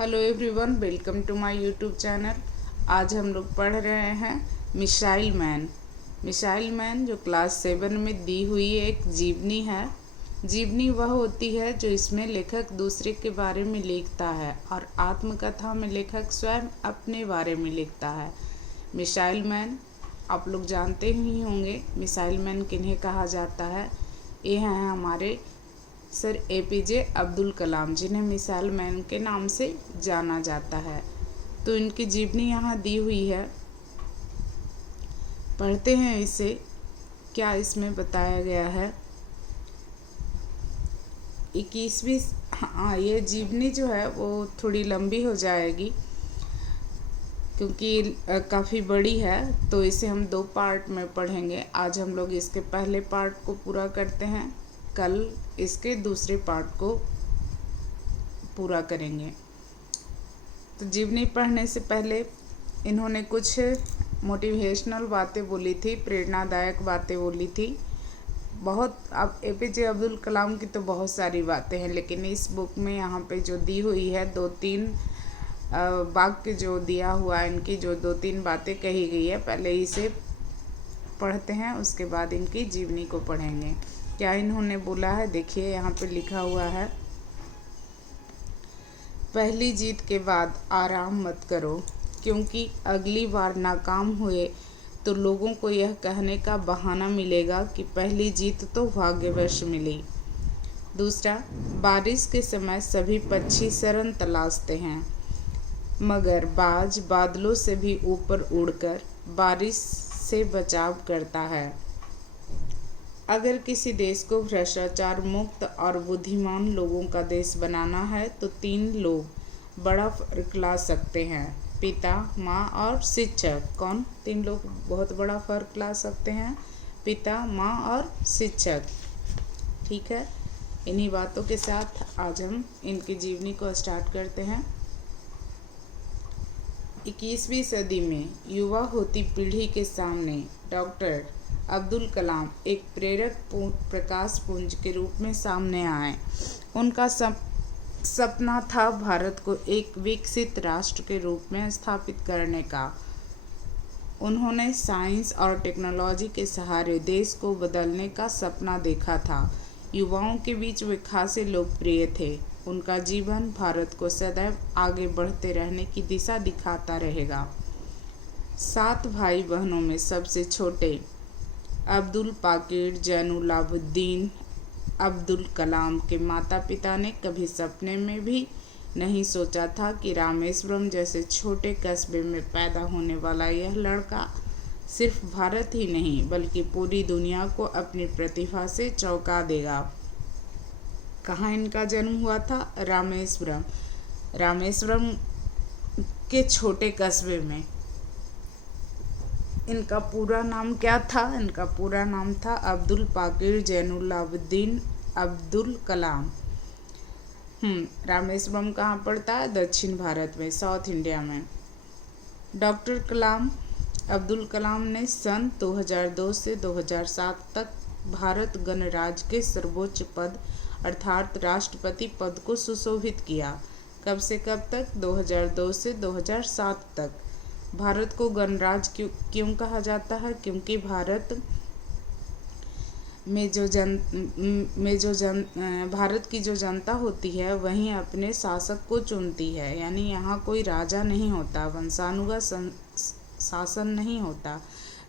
Hello everyone, welcome to my YouTube channel. आज हम लोग पढ़ रहे हैं मिसाइल मैन। मिसाइल मैन जो क्लास 7 में दी हुई एक जीवनी है। जीवनी वह होती है जो इसमें लेखक दूसरे के बारे में लिखता है और आत्मकथा में लेखक स्वयं अपने बारे में लिखता है। मिसाइल मैन आप लोग जानते ही होंगे, मिसाइल मैन किन्हें कहा जाता है। ये हैं हमारे सर APJ अब्दुल कलाम, जिन्हें मिसाइल मैन के नाम से जाना जाता है। तो इनकी जीवनी यहाँ दी हुई है, पढ़ते हैं इसे। क्या इसमें बताया गया है 21वीं। हाँ, ये जीवनी जो है वो थोड़ी लंबी हो जाएगी क्योंकि काफ़ी बड़ी है, तो इसे हम 2 पार्ट में पढ़ेंगे। आज हम लोग इसके पहले पार्ट को पूरा करते हैं, कल इसके दूसरे पार्ट को पूरा करेंगे। तो जीवनी पढ़ने से पहले इन्होंने कुछ मोटिवेशनल बातें बोली थी, प्रेरणादायक बातें बोली थी। बहुत अब APJ अब्दुल कलाम की तो बहुत सारी बातें हैं, लेकिन इस बुक में यहाँ पे जो दी हुई है 2-3 वाक्य जो दिया हुआ है, इनकी जो 2-3 बातें कही गई है, पहले इसे पढ़ते हैं, उसके बाद इनकी जीवनी को पढ़ेंगे। क्या इन्होंने बोला है देखिए, यहाँ पे लिखा हुआ है, पहली जीत के बाद आराम मत करो, क्योंकि अगली बार नाकाम हुए तो लोगों को यह कहने का बहाना मिलेगा कि पहली जीत तो भाग्यवश मिली। दूसरा, बारिश के समय सभी पक्षी शरण तलाशते हैं, मगर बाज बादलों से भी ऊपर उड़कर बारिश से बचाव करता है। अगर किसी देश को भ्रष्टाचार मुक्त और बुद्धिमान लोगों का देश बनाना है तो 3 लोग बड़ा फर्क ला सकते हैं, पिता, माँ और शिक्षक। कौन 3 लोग बहुत बड़ा फर्क ला सकते हैं? पिता, माँ और शिक्षक। ठीक है, इन्हीं बातों के साथ आज हम इनकी जीवनी को स्टार्ट करते हैं। 21वीं सदी में युवा होती पीढ़ी के सामने डॉक्टर अब्दुल कलाम एक प्रेरक प्रकाश पुंज के रूप में सामने आए। उनका सपना था भारत को एक विकसित राष्ट्र के रूप में स्थापित करने का। उन्होंने साइंस और टेक्नोलॉजी के सहारे देश को बदलने का सपना देखा था। युवाओं के बीच वे खासे लोकप्रिय थे। उनका जीवन भारत को सदैव आगे बढ़ते रहने की दिशा दिखाता रहेगा। 7 भाई बहनों में सबसे छोटे अब्दुल पाकिर जैनुलाब्दीन अब्दुल कलाम के माता पिता ने कभी सपने में भी नहीं सोचा था कि रामेश्वरम जैसे छोटे कस्बे में पैदा होने वाला यह लड़का सिर्फ भारत ही नहीं बल्कि पूरी दुनिया को अपनी प्रतिभा से चौंका देगा। कहाँ इनका जन्म हुआ था? रामेश्वरम। रामेश्वरम के छोटे कस्बे में। इनका पूरा नाम क्या था? इनका पूरा नाम था अब्दुल पाकिर जैनुलाब्दीन अब्दुल कलाम। रामेश्वरम कहाँ पड़ता है? दक्षिण भारत में, साउथ इंडिया में। डॉक्टर कलाम अब्दुल कलाम ने सन 2002 से 2007 तक भारत गणराज्य के सर्वोच्च पद अर्थात राष्ट्रपति पद को सुशोभित किया। कब से कब तक? 2002 से 2007 तक। भारत को गणराज्य क्यों कहा जाता है? क्योंकि भारत भारत की जो जनता होती है वहीं अपने शासक को चुनती है, यानी यहाँ कोई राजा नहीं होता, वंशानुगत शासन नहीं होता।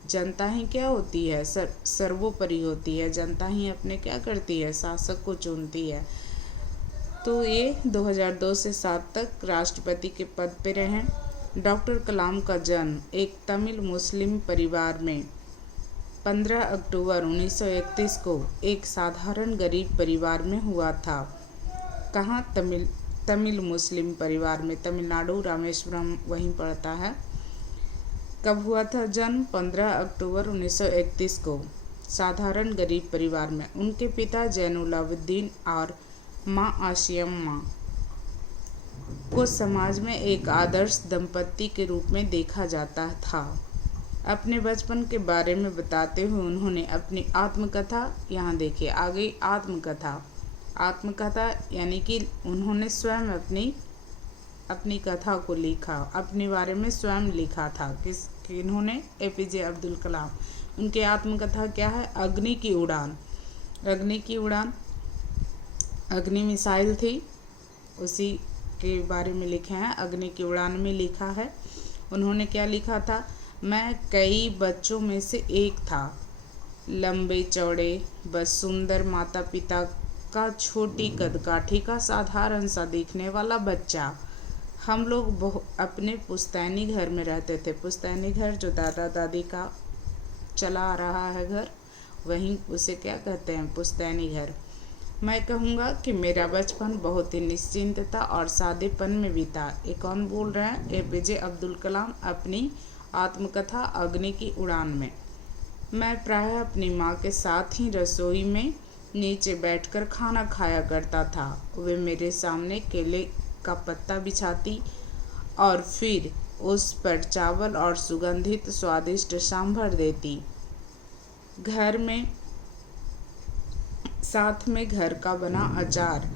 जनता ही क्या होती है? सर्वोपरि होती है। जनता ही अपने क्या करती है? शासक को चुनती है। तो ये 2002 से 7 तक राष्ट्रपति के पद पे रहे। डॉक्टर कलाम का जन्म एक तमिल मुस्लिम परिवार में 15 अक्टूबर 1931 को एक साधारण गरीब परिवार में हुआ था। कहाँ? तमिल मुस्लिम परिवार में, तमिलनाडु, रामेश्वरम वहीं पड़ता है। कब हुआ था जन्म? 15 अक्टूबर 1931 को साधारण गरीब परिवार में। उनके पिता जैनुलाब्दीन और माँ आशियम्मा को समाज में एक आदर्श दंपति के रूप में देखा जाता था। अपने बचपन के बारे में बताते हुए उन्होंने अपनी आत्मकथा, यहाँ देखिए आ गई आत्मकथा। आत्मकथा यानी कि उन्होंने स्वयं अपनी अपनी कथा को लिखा, अपने बारे में स्वयं लिखा था। किन्होंने? एपीजे अब्दुल कलाम। उनकी आत्मकथा क्या है? अग्नि की उड़ान। अग्नि की उड़ान, अग्नि मिसाइल थी, उसी के बारे में लिखे हैं। अग्नि की उड़ान में लिखा है। उन्होंने क्या लिखा था? मैं कई बच्चों में से एक था, लंबे चौड़े, बस सुंदर माता पिता का, छोटी कदकाठी का, साधारण सा दिखने वाला बच्चा। हम लोग अपने पुश्तैनी घर में रहते थे। पुश्तैनी घर जो दादा दादी का चला आ रहा है घर, वहीं उसे क्या कहते हैं? पुश्तैनी घर। मैं कहूँगा कि मेरा बचपन बहुत ही निश्चिंतता और सादेपन में बीता। ये कौन बोल रहे हैं? एपीजे अब्दुल कलाम अपनी आत्मकथा अग्नि की उड़ान में। मैं प्रायः अपनी माँ के साथ ही रसोई में नीचे बैठकर खाना खाया करता था। वे मेरे सामने केले का पत्ता बिछाती और फिर उस पर चावल और सुगंधित स्वादिष्ट सांभर देती। घर में साथ में घर का बना अचार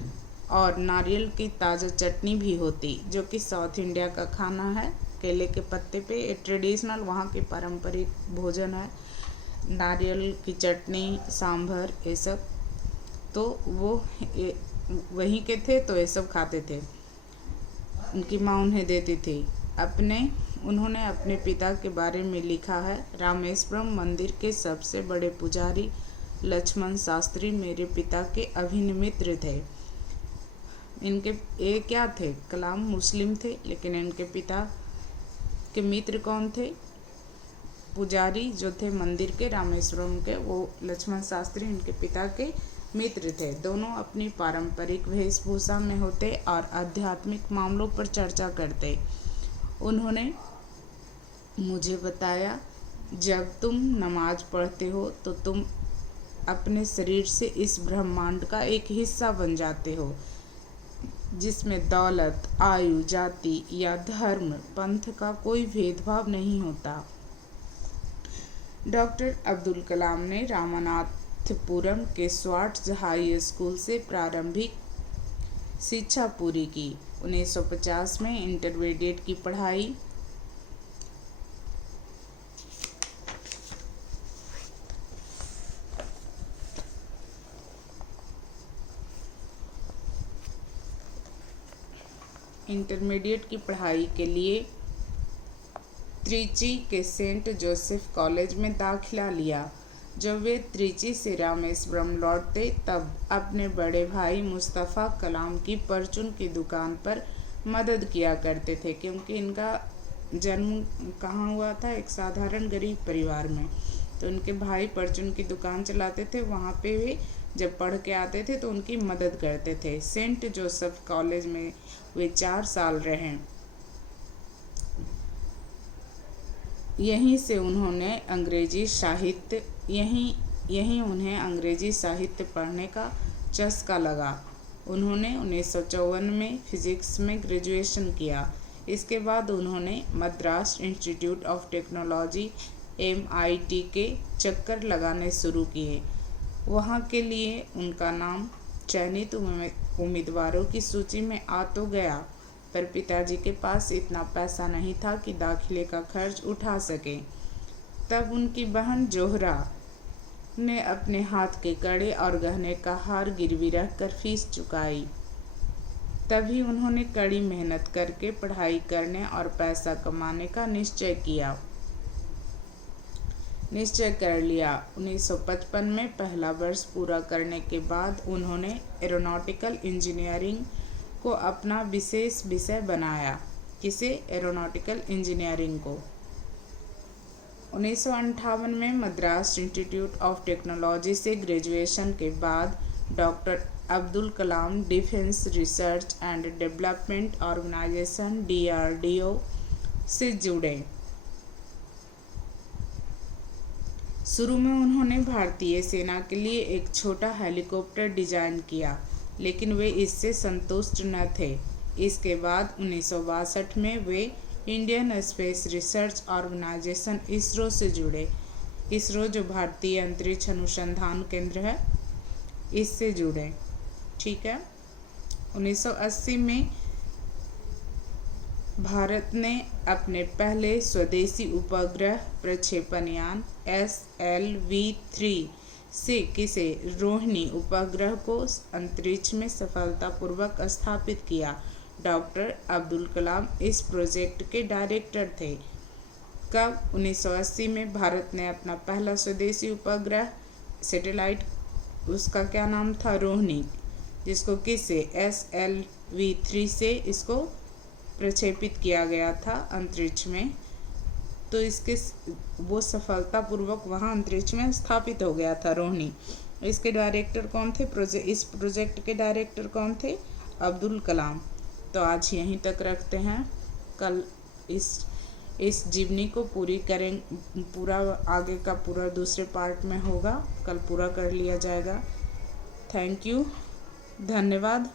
और नारियल की ताज़ा चटनी भी होती, जो कि साउथ इंडिया का खाना है। केले के पत्ते पे ट्रेडिशनल वहाँ के पारंपरिक भोजन है। नारियल की चटनी, सांभर, ये सब तो वो वहीं के थे, तो ये सब खाते थे। उनकी माँ उन्हें देती थी। उन्होंने अपने पिता के बारे में लिखा है, रामेश्वरम मंदिर के सबसे बड़े पुजारी लक्ष्मण शास्त्री मेरे पिता के अभिन्न मित्र थे। इनके ये क्या थे? कलाम मुस्लिम थे, लेकिन इनके पिता के मित्र कौन थे? पुजारी जो थे मंदिर के, रामेश्वरम के, वो लक्ष्मण शास्त्री इनके पिता के मित्र थे। दोनों अपनी पारंपरिक वेशभूषा में होते और आध्यात्मिक मामलों पर चर्चा करते। उन्होंने मुझे बताया, जब तुम नमाज पढ़ते हो तो तुम अपने शरीर से इस ब्रह्मांड का एक हिस्सा बन जाते हो, जिसमें दौलत, आयु, जाति या धर्म, पंथ का कोई भेदभाव नहीं होता। डॉक्टर अब्दुल कलाम ने रामनाथपुरम के स्वाट्स हाई स्कूल से प्रारंभिक शिक्षा पूरी की। 1950 में इंटरमीडिएट की पढ़ाई के लिए त्रिची के सेंट जोसेफ कॉलेज में दाखिला लिया। जब वे त्रिची से रामेश्वरम लौटते, तब अपने बड़े भाई मुस्तफ़ा कलाम की परचून की दुकान पर मदद किया करते थे, क्योंकि इनका जन्म कहाँ हुआ था? एक साधारण गरीब परिवार में। तो उनके भाई परचून की दुकान चलाते थे। वहाँ पे वे जब पढ़ के आते थे तो उनकी मदद करते थे। सेंट जोसेफ कॉलेज में वे 4 साल रहे। यहीं से उन्हें अंग्रेजी साहित्य पढ़ने का चस्का लगा। उन्होंने 1954 में फिजिक्स में ग्रेजुएशन किया। इसके बाद उन्होंने Madras institute of technology MIT के चक्कर लगाने शुरू किए। वहाँ के लिए उनका नाम चयनित उम्मीदवारों की सूची में आ तो गया, पर पिताजी के पास इतना पैसा नहीं था कि दाखिले का खर्च उठा सके। तब उनकी बहन जोहरा ने अपने हाथ के कड़े और गहने का हार गिरवी रखकर फीस चुकाई। तभी उन्होंने कड़ी मेहनत करके पढ़ाई करने और पैसा कमाने का निश्चय कर लिया। 1955 में पहला वर्ष पूरा करने के बाद उन्होंने एरोनॉटिकल इंजीनियरिंग को अपना विशेष विषय बनाया। किसे? एरोनॉटिकल इंजीनियरिंग को। 1958 में मद्रास इंस्टीट्यूट ऑफ टेक्नोलॉजी से ग्रेजुएशन के बाद doctor Abdul Kalam defence research and development organisation DRDO से जुड़े। शुरू में उन्होंने भारतीय सेना के लिए एक छोटा हेलीकॉप्टर डिजाइन किया, लेकिन वे इससे संतुष्ट न थे। इसके बाद 1962 में वे Indian Space Research Organisation ISRO से जुड़े। ISRO जो भारतीय अंतरिक्ष अनुसंधान केंद्र है, इससे जुड़े। ठीक है। 1980 में भारत ने अपने पहले स्वदेशी उपग्रह प्रक्षेपण यान SLV-3 से किसे रोहिणी उपग्रह को अंतरिक्ष में सफलतापूर्वक स्थापित किया। डॉक्टर अब्दुल कलाम इस प्रोजेक्ट के डायरेक्टर थे। कब? 1980 में भारत ने अपना पहला स्वदेशी उपग्रह सैटेलाइट, उसका क्या नाम था? रोहिणी, जिसको किससे? SLV-3 से इसको प्रक्षेपित किया गया था अंतरिक्ष में। तो वो सफलतापूर्वक वहाँ अंतरिक्ष में स्थापित हो गया था रोहिणी। इसके डायरेक्टर कौन थे? इस प्रोजेक्ट के डायरेक्टर कौन थे? अब्दुल कलाम। तो आज यहीं तक रखते हैं। कल इस जीवनी को पूरी करें, पूरा आगे का पूरा दूसरे पार्ट में होगा, कल पूरा कर लिया जाएगा। थैंक यू, धन्यवाद।